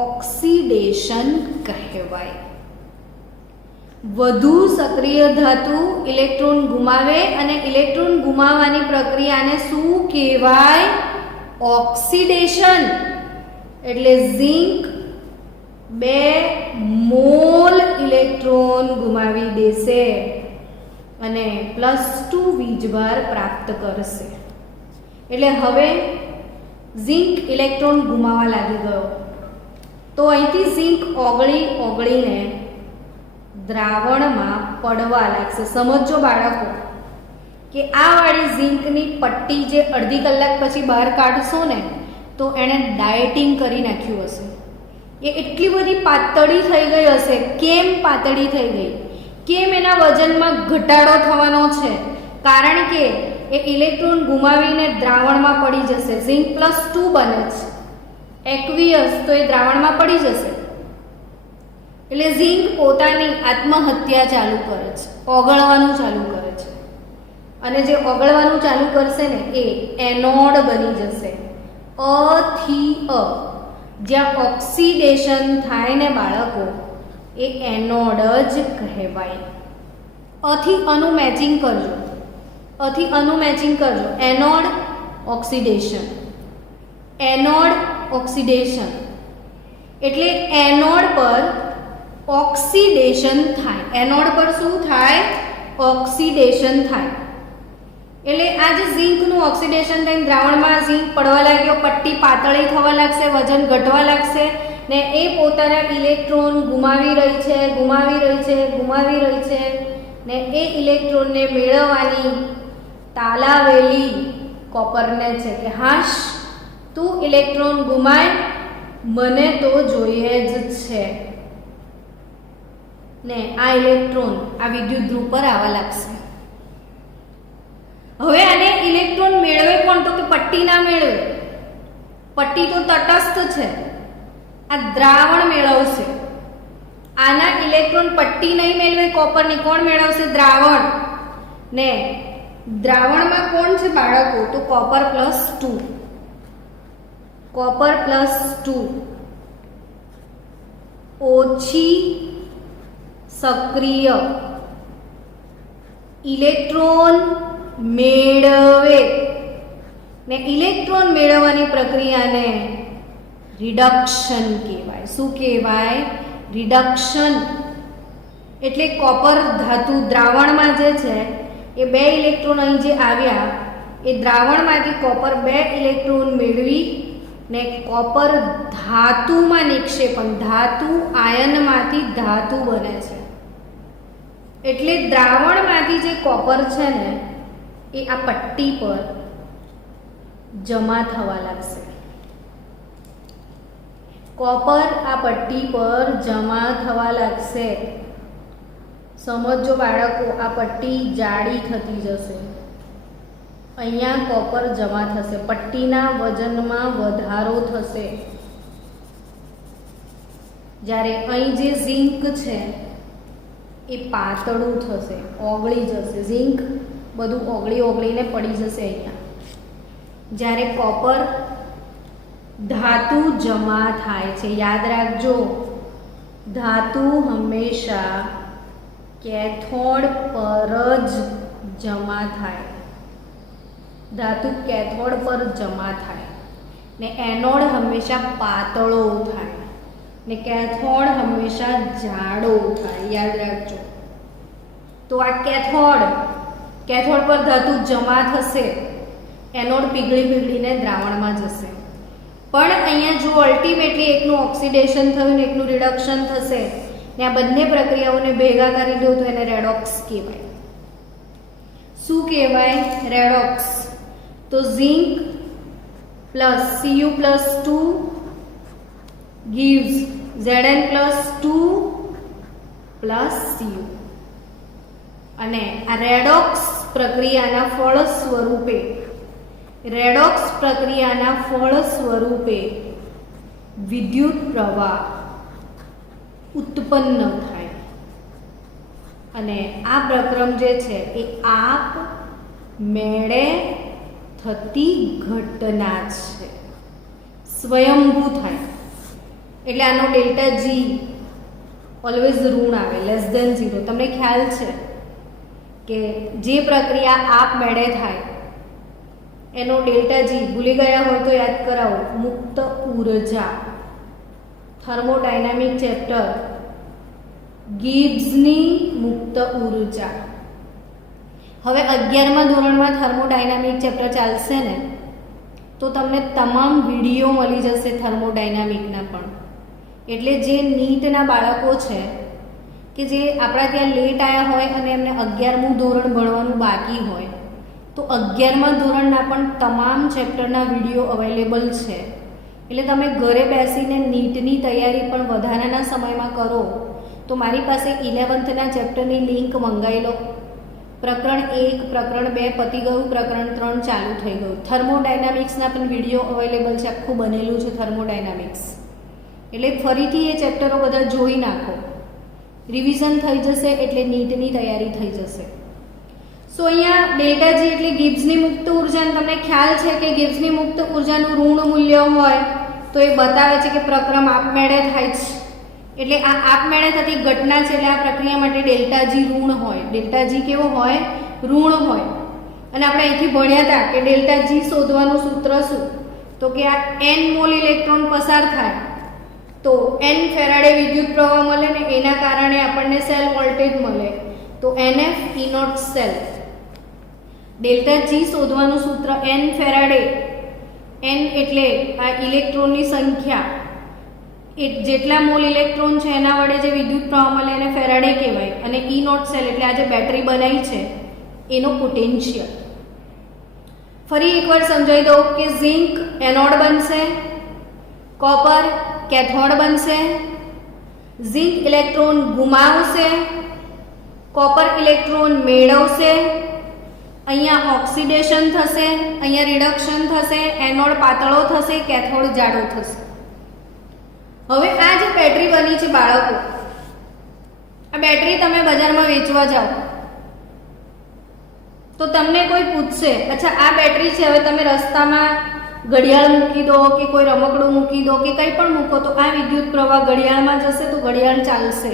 ઓક્સિડેશન કહેવાય. વધુ સક્રિય ધાતુ ઇલેક્ટ્રોન ગુમાવે અને ઇલેક્ટ્રોન ગુમાવવાની પ્રક્રિયાને શું કહેવાય? ઓક્સિડેશન. એટલે ઝીંક 2 મોલ ઇલેક્ટ્રોન ગુમાવી દેશે અને +2 વીજભાર પ્રાપ્ત કરશે. એટલે હવે ઝીંક ઇલેક્ટ્રોન ગુમાવવા લાગી ગયો. તો અહીંથી ઝીંક ઓગળીને દ્રાવણમાં પડવા લાગશે. સમજો બાળકો કે આ વાળી ઝીંકની પટ્ટી જે અડધી કલાક પછી બહાર કાઢશો ને તો એણે ડાયટિંગ કરી નાખ્યું હશે. એ એટલી બધી પાતળી થઈ ગઈ હશે. કેમ પાતળી થઈ ગઈ? કેમ એના વજનમાં ઘટાડો થવાનો છે? કારણ કે એ ઇલેક્ટ્રોન ગુમાવીને દ્રાવણમાં પડી જશે. ઝીંક +2 બને છે, એક્વિયસ, તો એ દ્રાવણમાં પડી જશે. એટલે ઝીંક પોતાની આત્મહત્યા ચાલુ કરે છે, ઓગળવાનું ચાલુ કરે છે. અને જે ઓગળવાનું ચાલુ કરશે ને એ એનોડ બની જશે. અ થી અ જ્યાં ઓક્સિડેશન થાય ને બાળકો, એ એનોડ જ કહેવાય. અથી અનું મેચિંગ કરજો, અથી અનું મેચિંગ કરજો. એનોડ ઓક્સિડેશન, એનોડ ઓક્સિડેશન એટલે એનોડ પર ઓક્સિડેશન થાય. એનોડ પર શું થાય? ઓક્સિડેશન થાય. એટલે આ જે ઝીંકનું ઓક્સિડેશન થઈને દ્રાવણમાં ઝીંક પડવા લાગ્યો, પટ્ટી પાતળી થવા લાગશે, વજન ઘટવા લાગશે ને એ પોતાના ઇલેક્ટ્રોન ગુમાવી રહી છે, ગુમાવી રહી છે, ગુમાવી રહી છે ને એ ઇલેક્ટ્રોનને મેળવવાની તાલાવેલી કોપરને છે કે હાશ તું ઇલેક્ટ્રોન ગુમાય, મને તો જોઈએ જ છે ને આ ઇલેક્ટ્રોન આ વિદ્યુત ધ્રુવ પર આવવા લાગશે. હવે આને ઇલેક્ટ્રોન મેળવે કોણ? તો કે પટ્ટી ના મેળવે. પટ્ટી તો તટસ્થ છે, આ દ્રાવણ મેળવશે. આના ઇલેક્ટ્રોન પટ્ટી નહીં મેળવે કોપરની, કોણ મેળવશે? દ્રાવણ. ને દ્રાવણમાં કોણ છે બાળકો? તો કોપર +2, કોપર +2 ઓછી સક્રિય ઇલેક્ટ્રોન મેળવે ને ઇલેક્ટ્રોન મેળવવાની પ્રક્રિયાને રિડક્શન કહેવાય. શું કહેવાય? રિડક્શન. એટલે કોપર ધાતુ દ્રાવણમાં જે છે એ 2 ઇલેક્ટ્રોન અહીં જે આવ્યા એ દ્રાવણમાંથી કોપર 2 ઇલેક્ટ્રોન મેળવી ને કોપર ધાતુમાં નિક્ષેપણ, ધાતુ આયનમાંથી ધાતુ બને છે. એટલે દ્રાવણમાંથી જે કોપર છે ને એ આ પટ્ટી પર જમા થવા લાગશે. કોપર આ પટ્ટી પર જમા થવા લાગશે. સમજો બાળકો, આ પટ્ટી જાડી થતી જશે, અહીંયા કોપર જમા થશે, પટ્ટીના વજનમાં વધારો થશે. જ્યારે અહીં જે ઝીંક છે એ પાતળું થશે, ઓગળી જશે. ઝીંક બધું ઓગળીને પડી જશે અહીંયા. જ્યારે કોપર ધાતુ જમા થાય છે, યાદ રાખજો, ધાતુ હંમેશા કેથોડ પર જ જમા થાય. ધાતુ કેથોડ પર જમા થાય ને એનોડ હંમેશા પાતળો થાય ને કેથોડ હંમેશા જાડો થાય. યાદ રાખજો. તો આ કેથોડ પર ધાતુ જમા થશે, એનોડ પીગળીને દ્રાવણમાં જશે. પણ અહીંયા જો અલ્ટિમેટલી એકનું ઓક્સિડેશન થયું ને એકનું રિડક્શન થશે ને આ બંને પ્રક્રિયાઓને ભેગા કરી દો તો એને રેડોક્સ કહેવાય. શું કહેવાય? રેડોક્સ. તો ઝીંક +Cu+2 gives Zn+2 +Cu. અને આ રેડોક્સ પ્રક્રિયાના ફળ સ્વરૂપે વિદ્યુત પ્રવાહ ઉત્પન્ન થાય. અને આ પ્રક્રમ જે છે એ આપ મેળે થતી ઘટના છે, સ્વયંભૂ થાય. એટલે આનો ડેલ્ટા જી ઓલવેઝ ઋણ આવે, <0. તમને ખ્યાલ છે કે જે પ્રક્રિયા આપ મેળે થાય એનો ડેલ્ટા જી ભૂલી ગયા હોય તો યાદ કરાવો. મુક્ત ઉર્જા, થર્મોડાયનામિક ચેપ્ટર, ગિબ્સની મુક્ત ઉર્જા. હવે 11મા ધોરણમાં થર્મોડાયનામિક ચેપ્ટર ચાલશે ને તો તમને તમામ વિડીયો મળી જશે થર્મોડાયનામિકના પણ. એટલે જે નીટના બાળકો છે કે જે આપણા ત્યાં લેટ આવ્યા હોય અને એમને 11મું ધોરણ ભણવાનું બાકી હોય તો 11મા ધોરણના પણ તમામ ચેપ્ટરના વિડીયો અવેલેબલ છે. એટલે તમે ઘરે બેસીને નીટની તૈયારી પણ વધારાના સમયમાં કરો તો મારી પાસે 11થના ચેપ્ટરની લિંક મંગાવી લો. પ્રકરણ 1, પ્રકરણ 2 પતી ગયું, પ્રકરણ 3 ચાલુ થઈ ગયું. થર્મોડાયનામિક્સના પણ વિડીયો અવેલેબલ છે, આખું બનેલું છે થર્મોડાયનામિક્સ. એટલે ફરીથી એ ચેપ્ટરો બધા જોઈ નાખો, રિવિઝન થઈ જશે એટલે નીટની તૈયારી થઈ જશે. સો અહીંયા ડેલ્ટા જી એટલે ગિબ્સની મુક્ત ઉર્જા. તમને ખ્યાલ છે કે ગિબ્સની મુક્ત ઉર્જાનું ઋણ મૂલ્ય હોય તો એ બતાવે છે કે પ્રક્રમ આપમેળે થાય છે, એટલે આ આપમેળે થતી ઘટના છે, એટલે આ પ્રક્રિયા માટે ડેલ્ટા જી ઋણ હોય. ડેલ્ટા જી કેવો હોય? ઋણ હોય. અને આપણે અહીંથી ભણ્યા હતા કે ડેલ્ટા જી શોધવાનું સૂત્ર શું? તો કે આ n મોલ ઇલેક્ટ્રોન પસાર થાય તો n ફેરાડે વિદ્યુત પ્રવાહ મળે ને એના કારણે આપણને સેલ વોલ્ટેજ મળે, તો NF E0 cell. Delta G શોધવાનું સૂત્ર n ફેરાડે, n એટલે આ ઇલેક્ટ્રોનની સંખ્યા, એ જેટલા મોલ ઇલેક્ટ્રોન છે એના વડે જે વિદ્યુત પ્રવાહ મળે એને ફેરાડે કહેવાય, અને E0 સેલ એટલે આ જે બેટરી બનાવી છે એનો પોટેન્શિયલ. ફરી એકવાર સમજાવી દઉં કે ઝિંક એનોડ બનશે, કોપર કેથોડ બનશે, ઝિંક ઇલેક્ટ્રોન ગુમાવશે, કોપર ઇલેક્ટ્રોન મેળવશે, અહીંયા ઓક્સિડેશન થશે, અહીંયા રિડક્શન થશે, એનોડ પાતળો થશે, કેથોડ જાડો થશે. હવે આ જે બેટરી બની છે બાળકો, આ બેટરી તમે બજારમાં વેચવા જાઓ તો તમને કોઈ પૂછશે, અચ્છા આ બેટરી છે, હવે તમે રસ્તામાં ઘડિયાળ મૂકી દો કે કોઈ રમકડું મૂકી દો કે કંઈ પણ મૂકો તો આ વિદ્યુત પ્રવાહ ઘડિયાળમાં જશે તો ઘડિયાળ ચાલશે.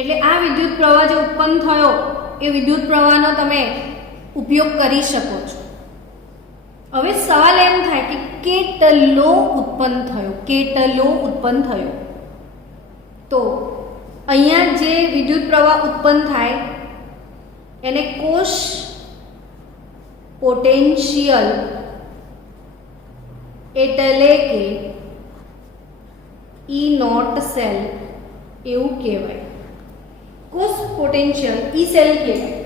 એટલે આ વિદ્યુત પ્રવાહ જે ઉત્પન્ન થયો એ વિદ્યુત પ્રવાહનો તમે ઉપયોગ કરી શકો છો. હવે સવાલ એમ થાય કે કેટલો ઉત્પન્ન થયો, કેટલો ઉત્પન્ન થયો? તો અહીંયા જે વિદ્યુત પ્રવાહ ઉત્પન્ન થાય એને કોષ પોટેન્શિયલ એટલે કે E0 સેલ એવું કહેવાય. કોષ પોટેન્શિયલ E સેલ કહેવાય.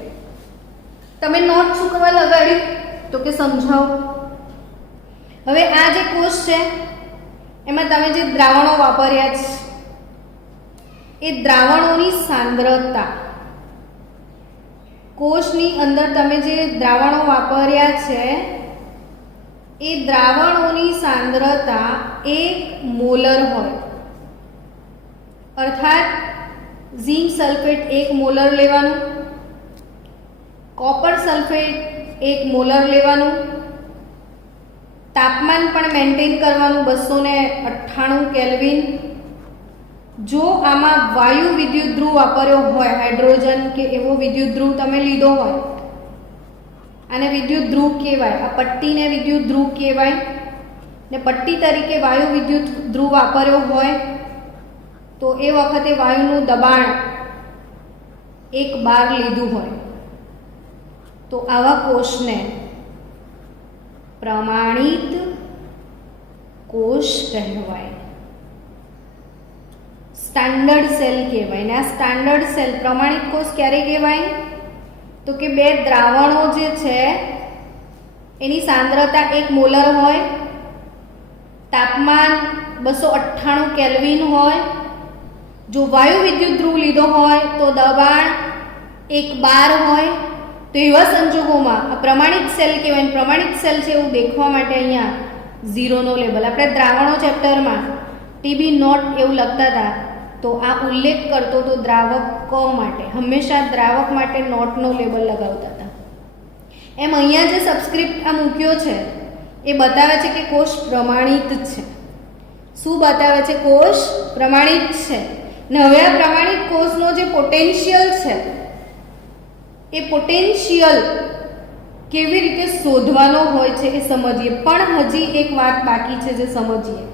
તમે નોટ શું કરવા લગાડ્યું? તો કે સમજાવો. હવે આ જે કોષ છે એમાં તમે જે દ્રાવણો વાપર્યા છે એ દ્રાવણોની સાંદ્રતા, કોષની અંદર તમે જે દ્રાવણો વાપર્યા છે એ દ્રાવણોની સાંદ્રતા 1 મોલર હોય. અર્થાત ઝિંક સલ્ફેટ 1 મોલર લેવાનું, કોપર સલ્ફેટ 1 મોલર લેવાનું, તાપમાન પણ મેન્ટેન કરવાનું 298 કેલ્વિન. જો આમાં વાયુ વિદ્યુત ધ્રુવ વાપર્યો હોય, હાઇડ્રોજન કે એવો વિદ્યુત ધ્રુવ તમે લીધો હોય, આને વિદ્યુત ધ્રુવ કહેવાય. આ પટ્ટીને વિદ્યુત ધ્રુવ કહેવાય ને પટ્ટી તરીકે વાયુ વિદ્યુત ધ્રુવ વાપર્યો હોય તો એ વખતે વાયુનું દબાણ 1 બાર લીધું હોય તો આવા કોષને પ્રમાણિત કોષ કહેવાય, સ્ટાન્ડર્ડ સેલ કહેવાય. ને આ સ્ટાન્ડર્ડ સેલ પ્રમાણિત કોષ ક્યારે કહેવાય? તો કે બે દ્રાવણો જે છે એની સાંદ્રતા 1 મોલર હોય, તાપમાન 298 કેલ્વિન હોય, જો વાયુ વિદ્યુત ધ્રુવ લીધો હોય તો દબાણ 1 બાર હોય, તો એવા સંજોગોમાં આ પ્રમાણિત સેલ કહેવાય. પ્રમાણિત સેલ છે એવું દેખવા માટે અહીંયા 0 નો લેબલ. આપણે દ્રાવણો ચેપ્ટરમાં TB નોટ એવું લખતા હતા તો આ ઉલ્લેખ કરતો તો દ્રાવકો માટે હંમેશા દ્રાવક માટે નોટનો લેબલ લગાવતા હતા. એમ અહીંયા જે સબસ્ક્રિપ્ટ આ મૂક્યો છે એ બતાવે છે કે કોષ પ્રમાણિત છે. શું બતાવે છે? કોષ પ્રમાણિત છે. ને હવે આ પ્રમાણિત કોષનો જે પોટેન્શિયલ છે એ પોટેન્શિયલ કેવી રીતે શોધવાનો હોય છે એ સમજીએ. પણ હજી એક વાત બાકી છે જે સમજીએ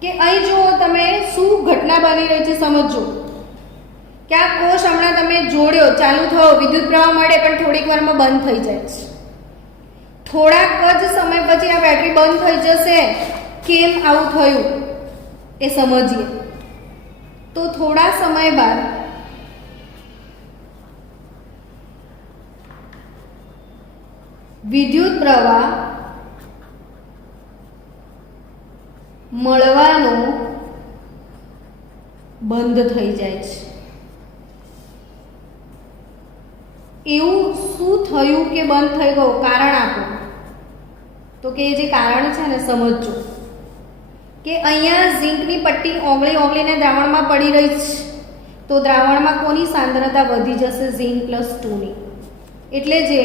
કે અહીં જો તમે શું ઘટના બની રહી છે સમજો કે આ કોષ હમણાં તમે જોડ્યો, ચાલુ થયો, વિદ્યુત પ્રવાહ મળે પણ થોડીક વારમાં બંધ થઈ જાય છે. થોડાક જ સમય પછી આ બેટરી બંધ થઈ જશે. કેમ આવું થયું એ સમજીએ. તો થોડા સમય બાદ વિદ્યુત પ્રવાહ મળવાનો બંધ થઈ જાય છે. એવું શું થયું કે બંધ થઈ ગયો? કારણ આપો. તો કે જે કારણ છે ને સમજો કે અહીંયા ઝિંકની પટ્ટી ઓગળીને દ્રાવણમાં પડી રહી છે તો દ્રાવણમાં કોની સાંદ્રતા વધી જશે? ઝિંક +2 ની. એટલે જે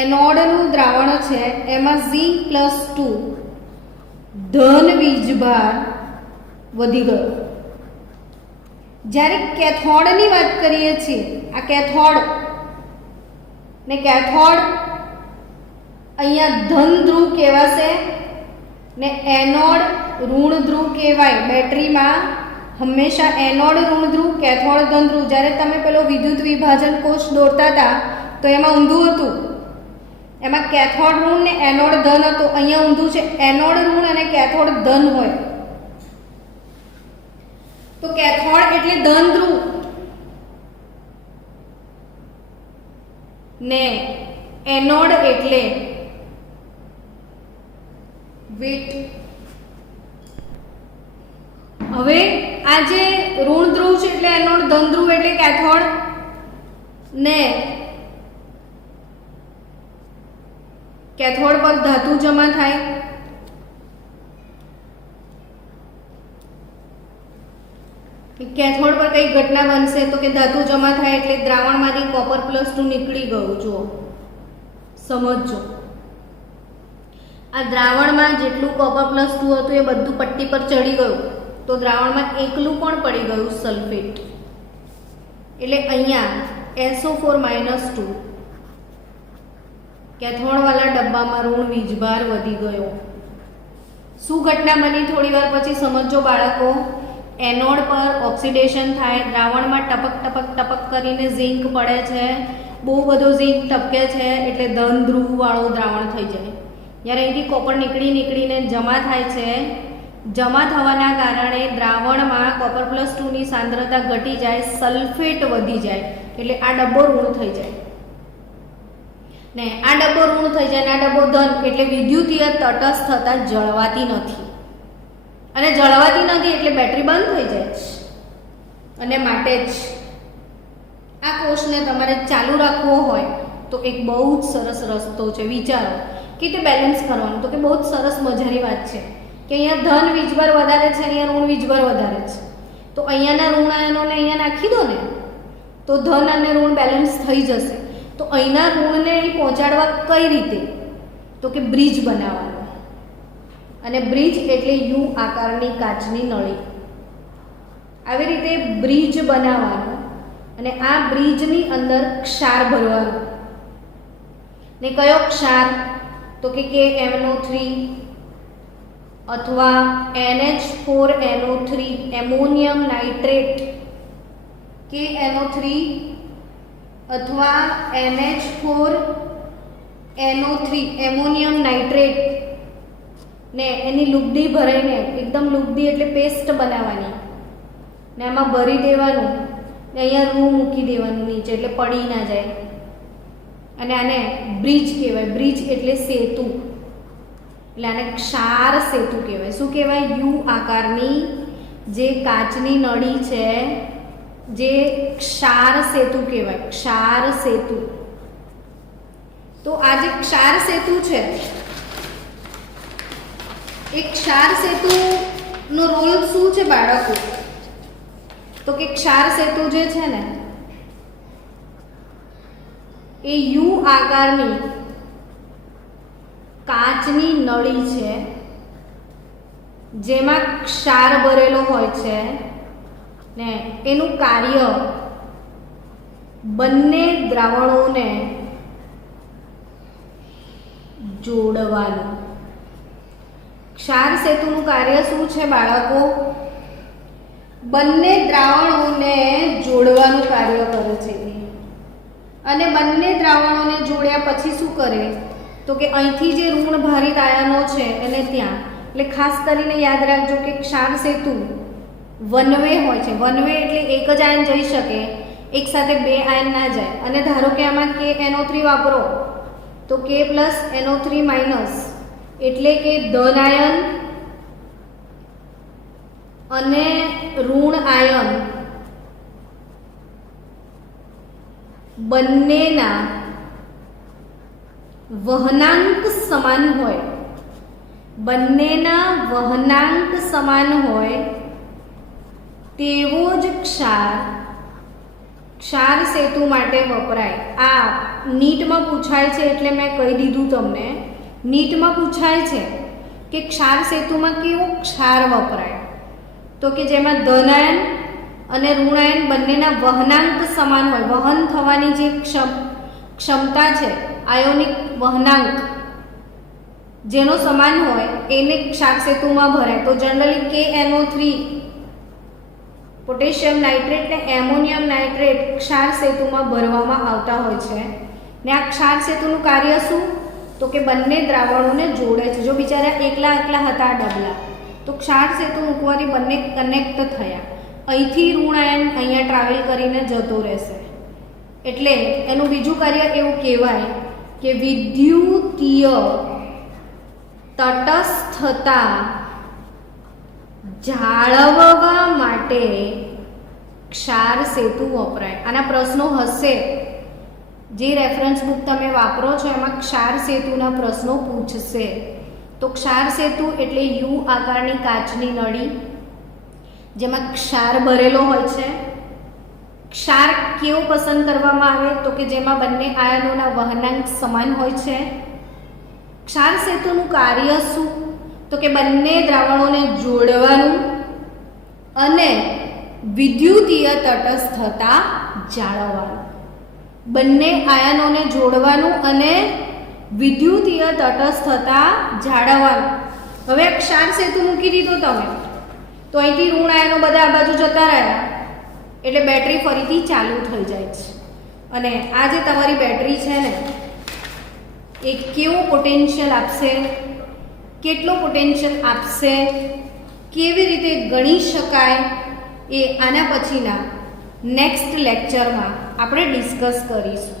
એનોડનું દ્રાવણ છે એમાં ઝિંક +2 ધન વીજભાર વધી ગયો. જ્યારે કેથોડની વાત કરીએ છીએ, આ કેથોડ ને કેથોડ અહીંયા ધન ધ્રુવ કહેવાશે ને એનોડ ઋણ ધ્રુવ કહેવાય. બેટરીમાં હંમેશા એનોડ ઋણ ધ્રુવ, કેથોડ ધન ધ્રુવ. જ્યારે તમે પેલો વિદ્યુત વિભાજન કોષ દોરતા હતા તો એમાં ઊંધું હતું, એમાં કેથોડ ઋણ ને એનોડ ધન હતું. અહીંયા ઊંધું છે, એનોડ ઋણ અને કેથોડ ધન હોય. તો કેથોડ એટલે ધન ધ્રુવ ને એનોડ એટલે વેટ. હવે આ જે ઋણ ધ્રુવ છે એટલે એનોડ, ધન ધ્રુવ એટલે કેથોડ ને કેથોડ પર ધાતુ જમા થાય. કેથોડ પર કઈ ઘટના બનશે તો કે ધાતુ જમા થાય એટલે દ્રાવણમાંથી કોપર +2 નીકળી ગયું. જુઓ, સમજજો. આ દ્રાવણમાં જેટલું કોપર +2 હતું એ બધું પટ્ટી પર ચડી ગયું તો દ્રાવણમાં એકલું પણ પડી ગયું, સલ્ફેટ. એટલે અહીંયા SO4-2 કેથોડવાળા ડબ્બામાં ઋણ વીજભાર વધી ગયો. શું ઘટના બની થોડી વાર પછી સમજો બાળકો. એનોડ પર ઓક્સિડેશન થાય, દ્રાવણમાં ટપક ટપક ટપક કરીને ઝિંક પડે છે, બહુ બધો ઝિંક ટપકે છે એટલે ધન ધ્રુવવાળું દ્રાવણ થઈ જાય. જ્યારે અહીંથી કોપર નીકળીને જમા થાય છે, જમા થવાના કારણે દ્રાવણમાં કોપર +2 ની સાંદ્રતા ઘટી જાય, સલ્ફેટ વધી જાય એટલે આ ડબ્બો ઋણ થઈ જાય ને આ ડબ્બો ઋણ થઈ જાય ને આ ડબ્બો ધન એટલે વિદ્યુતીય તટસ્થતા જળવાતી નથી. અને જળવાતી નથી એટલે બેટરી બંધ થઈ જાય છે. અને માટે જ આ કોષને તમારે ચાલુ રાખવો હોય તો એક બહુ જ સરસ રસ્તો છે. વિચારો કે તે બેલેન્સ કરવાનું. તો કે બહુ જ સરસ મજાની વાત છે કે અહીંયા ધન વીજભાર વધારે છે, અહીંયા ઋણ વીજભાર વધારે છે. તો અહીંયાના ઋણ આયનોને અહીંયા નાખી દો ને તો ધન અને ઋણ બેલેન્સ થઈ જશે. તો અહીંના ઋણને અહીં પહોંચાડવા કઈ રીતે? તો કે બ્રિજ બનાવવાનો. અને બ્રિજ એટલે યુ આકારની કાચની નળી. આવી રીતે બ્રિજ બનાવવાનો અને આ બ્રિજની અંદર ક્ષાર ભરવાનો. ને કયો ક્ષાર? તો કે KMnO3 અથવા NH4NO3 એમોનિયમ નાઇટ્રેટ. KNO3 અથવા NH4NO3 એમોનિયમ નાઇટ્રેટ ને એની લુગડી ભરાઈને, એકદમ લુગડી એટલે પેસ્ટ બનાવવાની ને એમાં ભરી દેવાનું ને અહીંયા રૂ મૂકી દેવાનું નીચે એટલે પડી ના જાય. અને આને બ્રિજ કહેવાય. બ્રિજ એટલે સેતુ, એટલે આને ક્ષાર સેતુ કહેવાય. શું કહેવાય? યુ આકારની જે કાચની નળી છે જે ક્ષાર સેતુ કહેવાય, ક્ષાર સેતુ. તો આ જે ક્ષાર સેતુ છે એ ક્ષાર સેતુનો રોલ શું છે બાળકો? તો કે ક્ષાર સેતુ જે છે ને એ યુ આકારની કાચની નળી છે જેમાં ક્ષાર ભરેલો હોય છે ને એનું કાર્ય બંને દ્રાવણોને જોડવાનું. ક્ષાર સેતુનું કાર્ય શું છે બાળકો? બંને દ્રાવણોને જોડવાનું કાર્ય કરે છે. અને બંને દ્રાવણોને જોડ્યા પછી શું કરે? તો કે અહીંથી જે ઋણ ભારિત આયનો છે એને ત્યાં, એટલે ખાસ કરીને યાદ રાખજો કે ક્ષાર સેતુ વન વે હોય છે. વન વે એટલે એક જ આયન જઈ શકે, એક સાથે બે આયન ના જાય. અને ધારો કે આમાં KNO3 વાપરો તો K+NO3- એટલે કે ધન આયન અને ઋણ આયન બંનેના વહનાંક સમાન હોય. બંનેના વહનાંક સમાન હોય તેવો જ ક્ષાર સેતુ માટે વપરાય. આ નીટમાં પૂછાય છે એટલે મેં કહી દીધું તમને. નીટમાં પૂછાય છે કે ક્ષાર સેતુમાં કેવો ક્ષાર વપરાય, તો કે જેમાં ધનાયન અને ઋણાયન બંનેના વહનાંક સમાન હોય, વહન થવાની જે ક્ષમતા છે આયોનિક વહનાંક જેનો સમાન હોય એને ક્ષાર સેતુમાં ભરાય. તો જનરલી KNO3 પોટેશિયમ નાઇટ્રેટ ને એમોનિયમ નાઇટ્રેટ ક્ષાર સેતુમાં ભરવામાં આવતા હોય છે. ને આ ક્ષાર સેતુનું કાર્ય શું, તો કે બંને દ્રાવણોને જોડે છે. જો બિચારા એકલા એકલા હતા ડબલા, તો ક્ષાર સેતુ મૂકવાથી બંને કનેક્ટ થયા. અહીંથી ઋણાયન અહીંયા ટ્રાવેલ કરીને જતો રહેશે, એટલે એનું બીજું કાર્ય એવું કહેવાય કે વિદ્યુતીય તટસ્થતા જાળવવા માટે ક્ષાર સેતુ વપરાય. આના પ્રશ્નો હશે, જે રેફરન્સ બુક તમે વાપરો છો એમાં ક્ષાર સેતુના પ્રશ્નો પૂછશે. તો ક્ષાર સેતુ એટલે યુ આકારની કાચની નળી જેમાં ક્ષાર ભરેલો હોય છે. ક્ષાર કેવો પસંદ કરવામાં આવે, તો કે જેમાં બંને આયનોના વહનાંક સમાન હોય છે. ક્ષાર સેતુનું કાર્ય શું, તો કે બંને દ્રાવણોને જોડવાનું અને વિદ્યુતીય તટસ્થતા જાળવવાનું. બંને આયનોને જોડવાનું અને વિદ્યુતીય તટસ્થતા જાળવવાનું. હવે ક્ષાર સેતુ મૂકી દીધો તમે, તો અહીંથી ઋણ આયનો બધા આ બાજુ જતા રહ્યા એટલે બેટરી ફરીથી ચાલુ થઈ જાય છે. અને આ જે તમારી બેટરી છે ને એ કેવો પોટેન્શિયલ આપશે, કેટલો પોટેન્શિયલ આપશે, કેવી રીતે ગણી શકાય, એ આના પછીના નેક્સ્ટ લેક્ચરમાં આપણે ડિસ્કસ કરીશું.